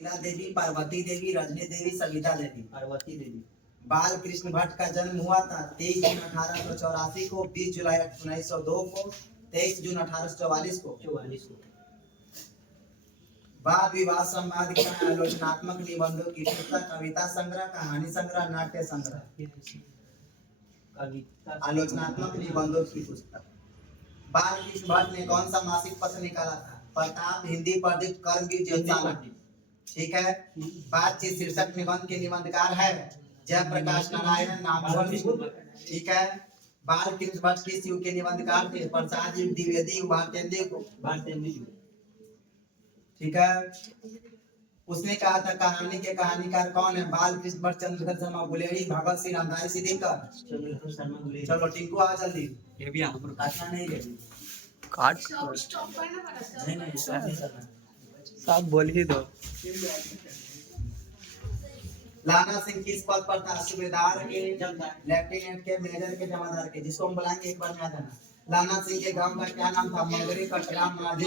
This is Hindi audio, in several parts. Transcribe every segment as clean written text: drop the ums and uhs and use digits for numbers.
शीला देवी, पार्वती देवी, रजनी देवी, सविता देवी। पार्वती देवी। बाल कृष्ण भट्ट का जन्म हुआ था 23 जून 1884 को, 20 जुलाई 1902 को, 23 जून 1844 को। वाद विवाद संवाद का आलोचनात्मक निबंधों की पुस्तक, कविता संग्रह, कहानी संग्रह, नाट्य संग्रह। आलोचनात्मक निबंधों की पुस्तक। बाल कृष्ण भट्ट ने कौन सा मासिक पत्र निकाला था? प्रताप, हिंदी प्रदीप, कर्मवीर, ज्योत्साना। ठीक है। बातचीत शीर्षक निबंध के निबंधकार है जयप्रकाश नारायण नामधर। ठीक है। बाल कृष्ण भट्ट किस युग के निबंधकार थे? प्रसाद युग, द्विवेदी युग, भारतेंदु युग। ठीक है। उसने कहा था कहानी के कहानीकार कौन है? बाल कृष्ण भट्ट, चंद्रशेखर शर्मा गुलेरी, भगत सिंह, रामधारी सिद्दीकी। चलो टिंकू आ जल्दी। ये भी हम काटना नहीं है। काट सब बोल ही दो। लाना सिंह किस पद पर था? सूबेदार के, लेफ्टिनेंट के, मेजर के, जमादार के। जिसको हम बुलाएंगे एक बार में आ जाना। लाना सिंह के गांव का क्या नाम था? मंगरी, कटरा, माझी।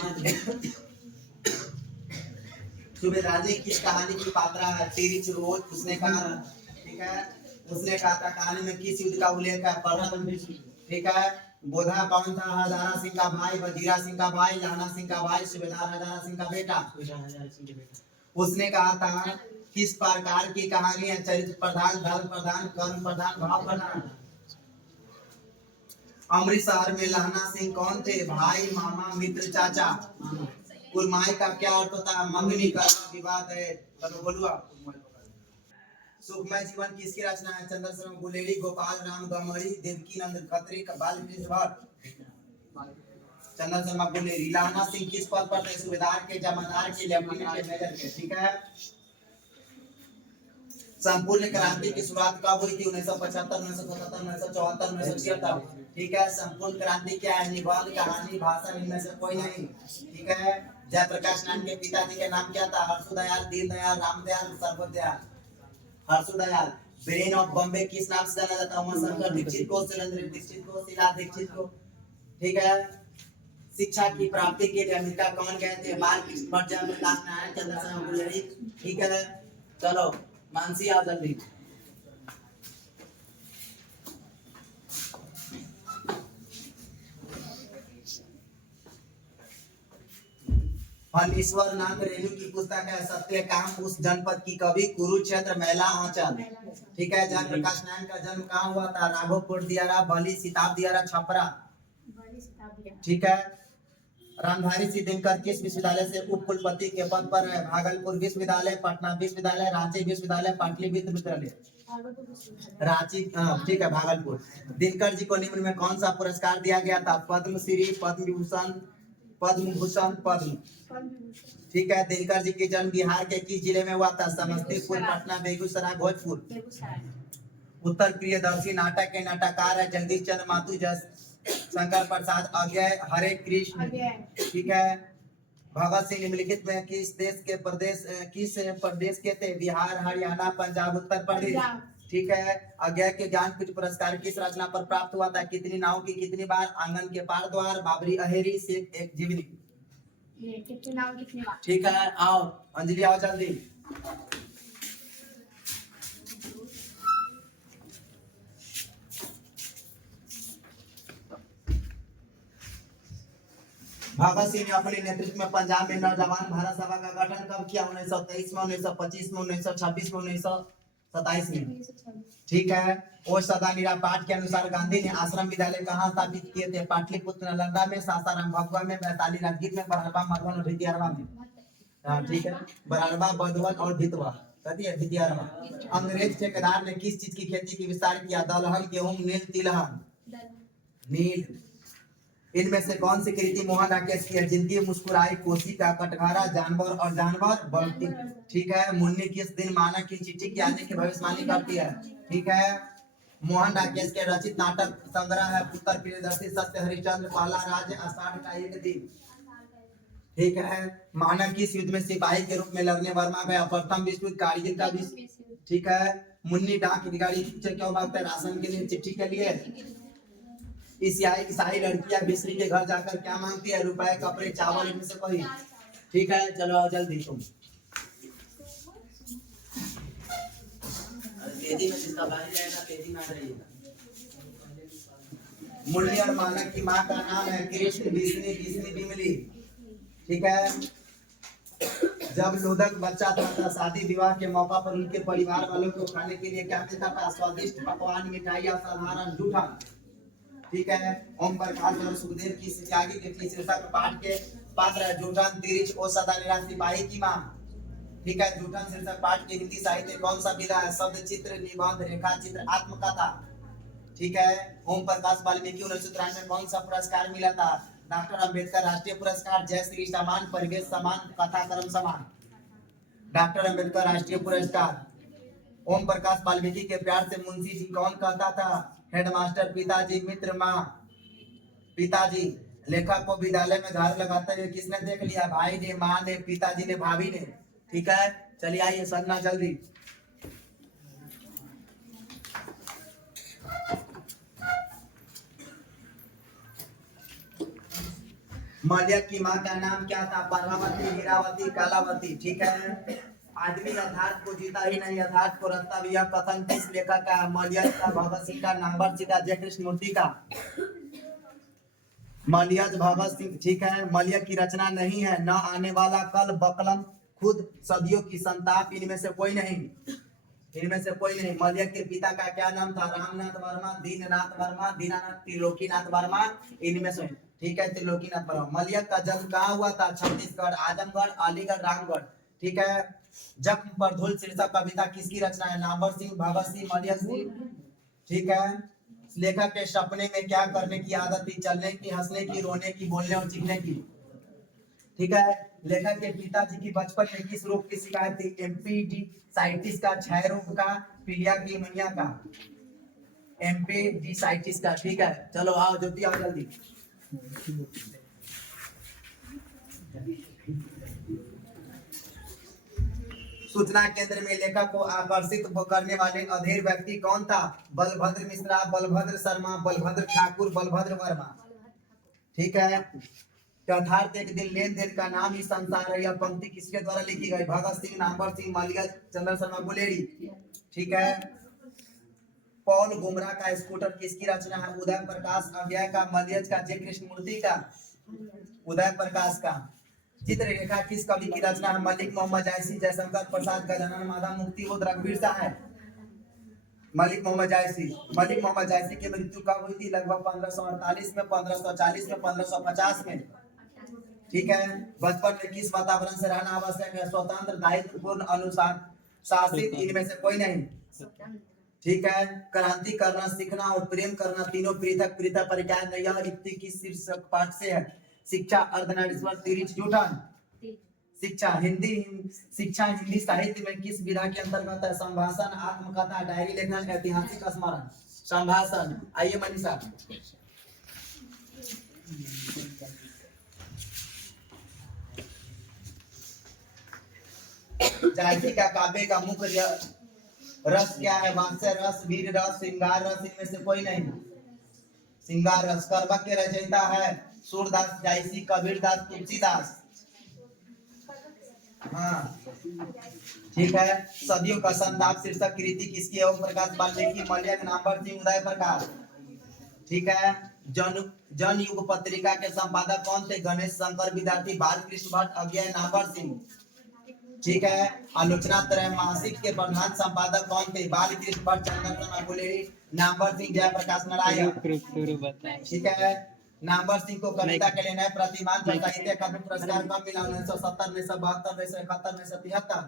सूबेदारी किस कहानी की पात्रा है? तिरिच रोज। उसने कहा, ठीक है, उसने कहा था कहानी में किस युद्ध का उल्लेख है? प्रथम विश्व। ठीक है। बोधा कौन था? हजारा सिंह का भाई, वजीरा सिंह का भाई, लाना सिंह का भाई, सूबेदार हजारा सिंह का बेटा। उसने कहा था किस प्रकार की कहानी है? चरित्र प्रधान, धर्म प्रधान, कर्म प्रधान, भाव प्रधान। अमृतसर में लाना सिंह कौन थे? भाई, मामा, मित्र, चाचा। कुरमाई का क्या अर्थ होता है? मंगनी करना, विवाद है। चलो बोलो आप। सुखमय जीवन किसकी रचना है? चंद्रशेखर गुलेरी, गोपाल राम गमरी, देवकी नंद खत्री, बाल कृष्ण भट्ट। चंद्रशेखर गुलेरी। लाना सिंह किस पद पर थे? सूबेदार के, जमादार के, लेफ्टिनेंट के, मेजर के। ठीक है। संपूर्ण क्रांति की शुरुआत कब हुई थी? 1975, 1977, 1974, 1976। ठीक है। संपूर्ण क्रांति क्या है? निबंध, कहानी, भाषण, इनमें से कोई नहीं। ठीक है। जयप्रकाश नारायण के पिताजी का नाम क्या था? हर्षदयाल, दीनदयाल, रामदयाल, सर्वदयाल। हर्षदयाल। ब्रेन ऑफ बॉम्बे किस नाम से जाना जाता है? उमाशंकर दीक्षित को, शैलेंद्र दीक्षित को, शीला दीक्षित को। ठीक है। शिक्षा की प्राप्ति के लिए अमेरिका कौन गए थे? बाल कृष्ण भट्ट, जयप्रकाश नारायण, चंद्रशेखर गुलेरी। ठीक है। चलो मानसी आओ जल्दी। फणीश्वर नाम रेणु की पुस्तक है सत्यकाम उस जनपद की कवि, कुरुक्षेत्र, महिला आंचल। ठीक है। जयप्रकाश नारायण का जन्म कहाँ हुआ था? राघोपुर दियारा, बली, सिताब दियारा, छपरा। ठीक है। रामधारी सिद्दीकी किस विश्वविद्यालय से उप कुलपति के पद पर है? भागलपुर विश्वविद्यालय, पटना विश्वविद्यालय, रांची विश्वविद्यालय, पाटलिपुत्र विश्वविद्यालय। रांची, ठीक है, भागलपुर। दिनकर जी को निम्न में कौन सा पुरस्कार दिया गया था? पद्मश्री, पद्म विभूषण, पद्म भूषण, पद्म। ठीक है। दिनकर जी के जन्म बिहार के किस जिले में हुआ था? समस्तीपुर, पटना, बेगूसराय, भोजपुर। उत्तर प्रियदर्शी नाटक के नाटककार है जगदीश चंद्र माथुर, शंकर प्रसाद अज्ञय, हरे कृष्ण। ठीक है। भगत सिंह निम्नलिखित में किस प्रदेश के थे? बिहार, हरियाणा, पंजाब, उत्तर प्रदेश। ठीक है। अज्ञय के ज्ञानपीठ पुरस्कार किस रचना पर प्राप्त हुआ था? कितनी नाव की कितनी बार, आंगन के पार द्वार, बाबरी अहेरी, शेख एक जीवनी। कितनी नाव कितनी बार। ठीक है। आओ अंजलि, आओ जल्दी। भगत सिंह ने अपने नेतृत्व में पंजाब में नौजवान भारत सभा का गठन कब किया? 1923 में, 1925 में, 1926 में, 1927 में। ठीक है। और सदानीरा पाठ के अनुसार गांधी ने आश्रम विद्यालय कहाँ स्थापित किए थे? पाटलिपुत्र, नालंदा में, सासाराम, भभुआ में, वैशाली, राजगीर में, बरहड़वा, मधुबन और भितियारवा में। ठीक है। बरहड़वा, बधवन और भितवा, भितियारवा। अंग्रेज ठेकेदार ने किस चीज की खेती की विस्तार किया? दलहन, गेहूं, नील, तिलहन, नील। इनमें से कौन सी कृति मोहन राकेश की है? जिंदगी मुस्कुराई, कोशिका, कटघरा, जानवर और जानवर बल्कि। ठीक है। मुन्नी किस दिन मानव की चिट्ठी के आने की भविष्यवाणी करती है? ठीक है। मोहन राकेश के रचित नाटक संग्रह है उत्तर प्रियदर्शी, सत्य हरिश्चंद्र, पहला राज्य, आषाढ़ का एक दिन। ठीक है। मानव किस युद्ध में सिपाही के रूप में लड़ने वर्मा गया? प्रथम विश्व युद्ध, कारगिल का विश्व। ठीक है। मुन्नी डाक गाड़ी से क्यों भागता है? राशन के लिए, चिट्ठी के लिए। ईसाई लड़कियां मिस्री के घर जाकर क्या मांगती है? रुपए, कपड़े, चावल, इनमें से कोई। ठीक है। चलो आओ जल्दी तुम। तेजी में जिसका भाई रहेगा तेजी में आ जाइएगा। मुरली और मानक की माँ का नाम है कृष्ण बिस्नी बिस्नी बिमली। ठीक है। जब लोधक बच्चा था शादी विवाह के मौका पर उनके परिवार वालों को खाने के लिए क्या मिलता था? स्वादिष्ट पकवान, मिठाई और साधारण जूठा। ठीक है। ओम प्रकाश और सुखदेव की त्यागी के शीर्षक पाठ के पात्र है जूठन तिरिच ओ सदा निराश सिपाही की माँ। ठीक है। जूठन शीर्षक पाठ की हिंदी साहित्य कौन सा विधा है? शब्द चित्र, निबंध, रेखा चित्र, आत्मकथा। ठीक है। ओम प्रकाश वाल्मीकि 1993 में कौन सा पुरस्कार मिला था? डॉक्टर अंबेडकर राष्ट्रीय पुरस्कार, जय श्री सम्मान, परिवेश सम्मान, कथा कर्म सम्मान। डॉक्टर अंबेडकर राष्ट्रीय पुरस्कार। ओम प्रकाश वाल्मीकि के प्यार से मुंशी जी कौन कहता था? हेडमास्टर, पिताजी, मित्र, माँ। पिताजी। लेखक को विद्यालय में झाड़ू लगाते हुए किसने देख लिया? भाई ने, माँ ने, पिताजी ने, भाभी ने। ठीक है। चलिए आइए सरना जल्दी। मलयक की माँ का नाम क्या था? पद्मावती, हीरावती, कलावती। ठीक है। आदमी यथार्थ को जीता ही नहीं, यथार्थ को रखता भी। यह कथन किस लेखक का? मलयज का, भगत सिंह का, नामवर सिंह का, जय कृष्ण मूर्ति का। मलयज भगत सिंह। ठीक है। मलयक की रचना नहीं है न आने वाला कल, बकलम, खुद, सदियों की संताप। इनमें से कोई नहीं, इनमें से कोई नहीं। मलयक के पिता का क्या नाम था? रामनाथ वर्मा, दीननाथ वर्मा, दीनानाथ, त्रिलोकीनाथ वर्मा। इनमें से। ठीक है। त्रिलोकीनाथ वर्मा। मलयक का जन्म कहाँ हुआ था? छत्तीसगढ़, आजमगढ़, अलीगढ़, रामगढ़। ठीक है। जख्म पर धूल शीर्षक कविता किसकी रचना है? नामवर सिंह, भगत सिंह, मलयक सिंह। ठीक है। लेखक के सपने में क्या करने की आदत थी? चलने की, हंसने की, रोने की, बोलने और चीखने की। ठीक है। लेखक के पिताजी की बचपन में किस रोग की शिकायत थी? एम्पीडिसाइटिस का, क्षय रोग का, पीलिया की मनिया का। एम्पीडिसाइटिस का। ठीक है। चलो आओ ज्योति, आओ जल्दी। सूचना केंद्र में लेखक को आकर्षित करने वाले अधेड़ व्यक्ति कौन था? बलभद्र मिश्रा, बलभद्र शर्मा, बलभद्र ठाकुर, बलभद्र वर्मा। ठीक है। यथार्थ एक दिन लेन देन का नाम ही संसार है। यह पंक्ति किसके द्वारा लिखी गई? भगत सिंह, नामवर सिंह, मलयज, चंद्र शर्मा गुलेरी। ठीक है। पॉल गुमरा का स्कूटर किसकी रचना है? उदय प्रकाश अव्यय का, मलयज का, जय कृष्ण मूर्ति का। उदय प्रकाश का। चित्ररेखा किस कवि की रचना है? मलिक मोहम्मद जायसी, जयशंकर प्रसाद, गजानन माधव, मुक्ति बोध, रघुवीर साहब। मलिक मोहम्मद जायसी। मलिक मोहम्मद जायसी की मृत्यु कब हुई थी? लगभग 1548 में, 1540 में, 1550 में। ठीक है। बचपन में किस वातावरण से रहना आवश्यक है? स्वतंत्र, दायित्वपूर्ण, अनुसार शासित। इनमें से कोई नहीं। ठीक है। क्रांति करना, सीखना और प्रेम करना तीनों पृथक पृथक परिकार नहीं। यह युक्ति किस शीर्षक पाठ से है? शिक्षा, अर्धनारीश्वर, तिरिच, जूठन। शिक्षा हिंदी। शिक्षा हिंदी साहित्य में किस विधा के अंतर्गत है? संभाषण, आत्मकथा, डायरी लेखन, ऐतिहासिक स्मरण। संभाषण। आइए मनीषा। जायसी का काव्य का मुख्य रस क्या है? वात्स्य रस, वीर रस, श्रृंगार रस। इनमें से कोई नहीं। श्रृंगार रस। कर्मक के रचयिता है सूरदास, जायसी, कबीरदास, तुलसीदास। हाँ। ठीक है। सदियों का संताप शीर्षक कृति किसकी है? ओम प्रकाश वाल्मीकि, मलयक, नामवर सिंह, उदय प्रकाश। ठीक है। जन युग पत्रिका के संपादक कौन थे? गणेश शंकर विद्यार्थी, बालकृष्ण भट्ट, अज्ञय, नामवर सिंह। ठीक है। आलोचना त्रैमासिक के प्रधान संपादक कौन थे? बालकृष्ण भट्ट, चंद्रशर्मा गुलेरी, नामवर सिंह, जयप्रकाश नारायण। ठीक है। नामवर सिंह को कविता के लिए नए प्रतिमान पर साहित्य अकादमी पुरस्कार कब मिला? 1970, 1972, 1971,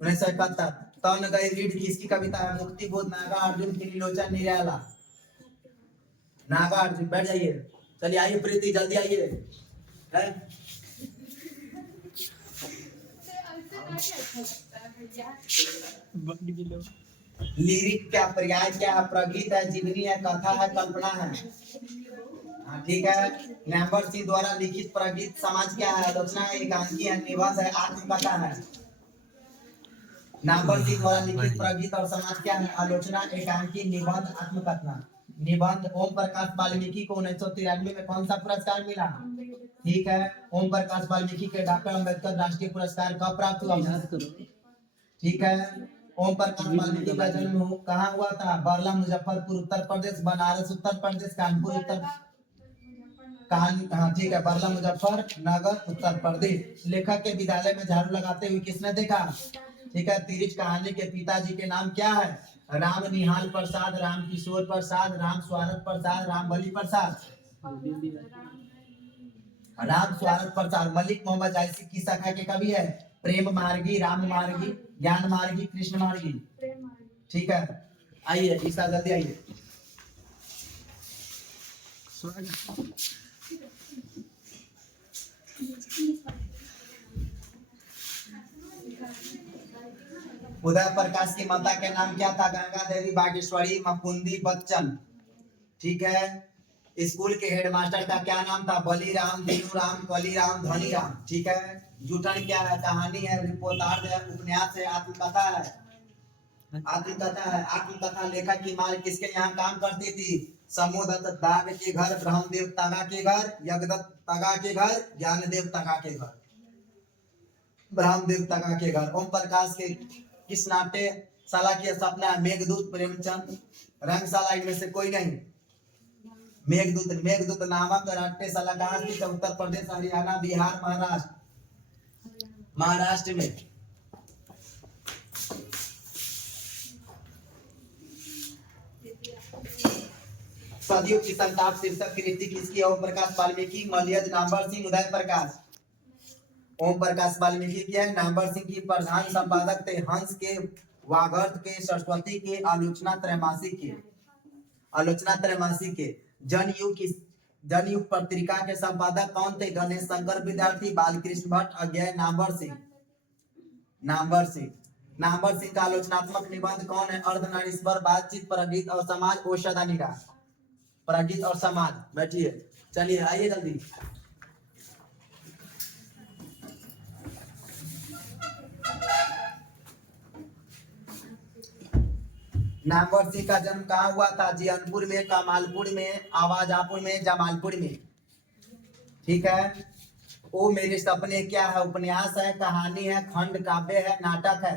1971। तन गई रीढ़ किसकी कविता है? मुक्ति बोध, नागा अर्जुन, त्रिलोचन, निराला। नागा अर्जुन। बैठ जाइए। चलिए आइए प्रीति, जल्दी आइए। लिरिक क्या, पर्याय क्या है? प्रगीत है, जीवनी है, कथा है, कल्पना है। ठीक है। नामवर सिंह द्वारा लिखित प्रगीत समाज क्या है? आलोचना है, एकांकी है, निबंध है, आत्मकथा है। नामवर सिंह द्वारा लिखित प्रगीत और समाज क्या है? आलोचना, एकांकी, निबंध, आत्मकथा। निबंध। ओम प्रकाश वाल्मीकि को 1993 में कौन सा पुरस्कार मिला? ठीक है। ओम प्रकाश वाल्मीकि के डॉक्टर अंबेडकर राष्ट्रीय पुरस्कार कब प्राप्त हुआ? ठीक है। ओम प्रकाश वाल्मीकि का जन्म कहाँ हुआ था? बरला मुजफ्फरपुर उत्तर प्रदेश, बनारस उत्तर प्रदेश, कानपुर उत्तर हाँ ठीक है, बरला मुजफ्फर नगर उत्तर प्रदेश। लेखक के विद्यालय में झाड़ू लगाते हुए किसने देखा? ठीक है, तिरिच कहानी के पिताजी के नाम क्या है? राम निहाल प्रसाद, राम किशोर प्रसाद, राम स्वारथ प्रसाद, राम बली प्रसाद। राम स्वारथ प्रसाद। मलिक मोहम्मद जायसी की शाखा के कवि है? प्रेम मार्गी, राम मार्गी, ज्ञान मार्गी, कृष्ण मार्गी। ठीक है, आइए ईसा जल्दी आइए। उदय प्रकाश की माता के नाम क्या था? गंगा देवी बागेश्वरी, मुकुंदी बच्चन। ठीक है, स्कूल के हेडमास्टर का क्या नाम था? बलीराम, दीनूराम, कलीराम, धनीराम। ठीक है, जूठन क्या है? कहानी है, रिपोर्टार्ड है, उपन्यास है, आत्मकथा है? आत्मकथा है। आत्मकथा लेखक की माँ किसके यहाँ काम करती थी? समोदत्त दाग के घर, ब्रह्मदेव तगा के घर, यज्ञदत्त तगा के घर, ज्ञानदेव तगा के घर। ब्रह्मदेव तगा के घर। ओम प्रकाश के किस नाट्य शाला की स्थापना? मेघदूत, प्रेमचंद, रंगशाला, इनमें से कोई नहीं। मेघदूत। मेघदूत नामक नाट्यशाला कहाँ स्थित है? उत्तर प्रदेश, हरियाणा, बिहार, महाराष्ट्र। महाराष्ट्र में। सदियों की संताप शीर्षक कृति किसकी? ओम प्रकाश वाल्मीकि, मलयज नामवर सिंह, उदय प्रकाश। ओम प्रकाश वाल्मीकि की है। नामवर सिंह की प्रधान संपादक थे? हंस के, वागर्त के, सरस्वती के, आलोचना त्रैमासिक के। आलोचना त्रैमासिक के। जनयुग पत्रिका के संपादक कौन थे? गणेश शंकर विद्यार्थी, बालकृष्ण भट्ट, अज्ञय, नामवर सिंह। नामवर सिंह। नामवर सिंह का आलोचनात्मक निबंध कौन है? अर्धनारीश्वर, बातचीत, प्रगीत और समाज, औषधा निगाह। प्रगीत और समाज। बैठिए, चलिए आइए जल्दी। नामवर सिंह का जन्म कहाँ हुआ था? जियनपुर में, कमालपुर में, आवाजापुर में, जमालपुर में। ठीक है, ओ मेरे सपने क्या है? उपन्यास है, कहानी है, खंड काव्य है, नाटक है?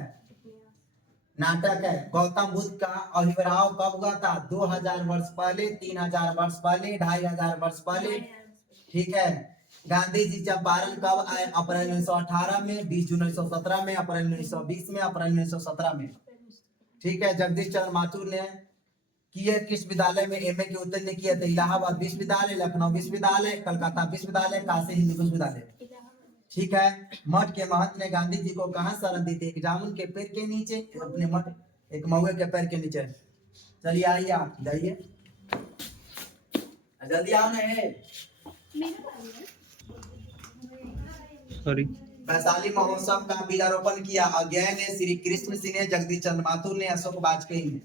नाटक है। गौतम बुद्ध का आविर्भाव कब हुआ था? 2000 वर्ष पहले, 3000 वर्ष पहले, 2500 वर्ष पहले। ठीक है, गांधी जी चंपारण कब आए? अप्रैल 1918 में, 20 जून 1917 में, अप्रैल 1920 में, अप्रैल 1917 में। ठीक है, जगदीश चंद्र माथुर ने किए किस विद्यालय में एमए के उत्तीर्ण किए थे? इलाहाबाद विश्वविद्यालय, लखनऊ विश्वविद्यालय, कलकत्ता विश्वविद्यालय, काशी हिंदू विश्वविद्यालय। ठीक है, मठ के महंत ने गांधी जी को कहाँ शरण दी थी? एक जामुन के पेड़ के नीचे, अपने मठ एक महुए के पेड़ के नीचे। चलिए आइए, आप जाइए, जल्दी आओ ना। सॉरी। वैशाली महोत्सव का बीजारोपण किया? अज्ञय ने, श्री कृष्ण सिंह ने, जगदीश चंद्र माथुर ने, अशोक वाजपेयी ने।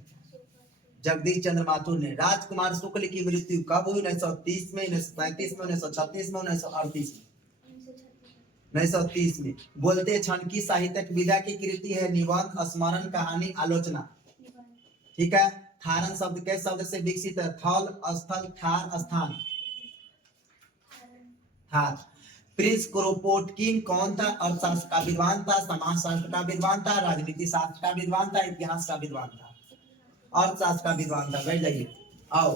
जगदीश चंद्र माथुर ने। राजकुमार शुक्ल की मृत्यु कब हुई? 1930 में, 1937 में, 1936 में, 1938 में। 1930 में। बोलते क्षण की साहित्यिक विधा की कृति है? निबंध, स्मरण, कहानी, आलोचना। ठीक है, थारन शब्द के शब्द से विकसित है? थल, स्थल, थार, स्थान। थार। प्रिंस क्रोपोटकिन कौन था? अर्थशास्त्र का विद्वान था, समाजशास्त्र का विद्वान था, राजनीति शास्त्र का विद्वान था, इतिहास का विद्वान था? अर्थशास्त्र का विद्वान था। बैठ जाइए, आओ।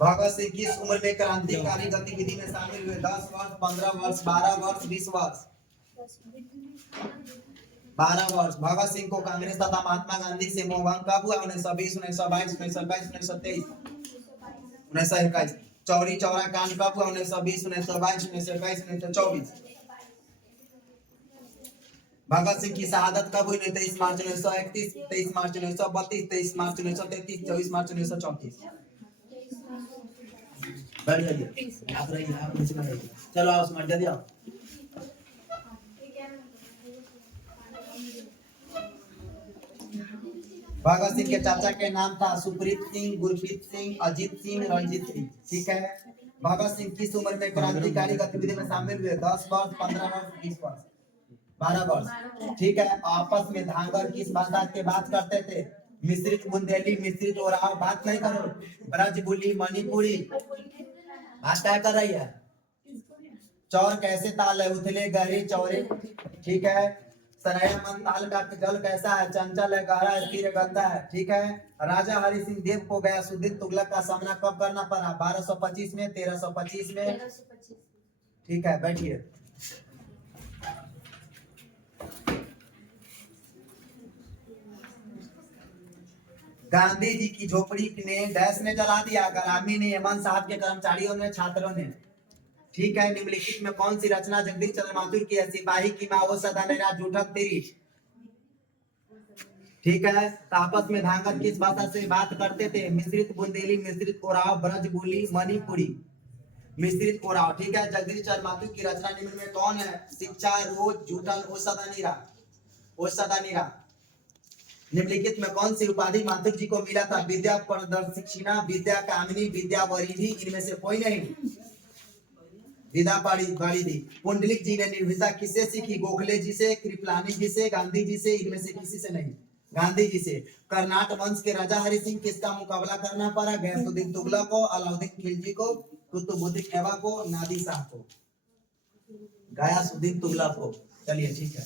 भगत सिंह किस उम्र में क्रांतिकारी गतिविधि में शामिल हुए? 10 वर्ष, 15 वर्ष, 12 वर्ष, 20 वर्ष? 12 वर्ष। भगत सिंह को कांग्रेस तथा महात्मा गांधी से मोहभंग कब हुआ? 1920, 1922, 1922, 1923, 1921। चौरी चौरा कांड कब हुआ? 1920, 1922, 1921, 1924। भगत सिंह की शहादत कब हुई? 23 मार्च 1931, 23 मार्च 1932, 23 मार्च 1933, 24 मार्च 1934। बैठ जाइए, आप रहिए, आप नीचे में रहिए। चलो आओ, समझ जल्दी आओ। भगत सिंह के चाचा के नाम था? सुप्रीत सिंह, गुरप्रीत सिंह, अजीत सिंह, रणजीत सिंह। ठीक है, भगत सिंह किस उम्र में क्रांतिकारी गतिविधि में शामिल हुए? 10 वर्ष, 15 वर्ष, 20 वर्ष, 12 वर्ष। ठीक है, आपस में धांगर किस भाषा के बात करते थे? मिश्रित, बुंदेली, मिश्रित, ओराव। बात नहीं करो। ब्रजबुली, मणिपुरी, बात क्या कर रही है? चौर कैसे ताल है? उथले गहरे चौरे। ठीक है। सरया मन ताल का जल कैसा है? चंचल है, गहरा है, स्थिर है, गंदा है। ठीक है। राजा हरि सिंह देव को गयासुद्दीन तुगलक का सामना कब करना पड़ा? 1225 में, 1325 में। 1325 ठीक है, बैठिए। गांधी जी की झोपड़ी ने डैश ने जला दिया? ग्रामी ने, हेमंत साहब के कर्मचारियों ने, छात्रों ने। ठीक है। निम्नलिखित में कौन सी रचना जगदीश चंद्र माथुर की है? सिपाही की माँ वो सदा मेरा जूठक तेरी। ठीक है। तो आपस में धांगत किस भाषा से बात करते थे? मिश्रित बुंदेली, मिश्रित ओराव, ब्रज बोली, मणिपुरी। मिश्रित ओराव। ठीक है। जगदीश चंद्र माथुर की रचना निम्न में कौन है? शिक्षा, रोज, जूठन, ओ सदा नीरा। ओ सदा नीरा। निम्नलिखित में कौन सी उपाधि माथुर जी को मिला था? विद्या प्रदर्शिना, विद्या कामिनी, विद्या वरिधि। इनमें से कोई नहीं। विद्या परिधि। पुंडलिक जी ने निर्भीकता किससे सीखी? गोखले जी से, कृपलानी जी से, गांधी जी से। इनमें से किसी से नहीं। गांधी जी से। कर्नाटक वंश के राजा हरि सिंह किसका मुकाबला करना पड़ा? गयासुद्दीन तुगलक को, अलाउद्दीन खिलजी को, कुतुबुद्दीन ऐबक को, नादिर शाह को। गयासुद्दीन तुगलक को। चलिए ठीक है।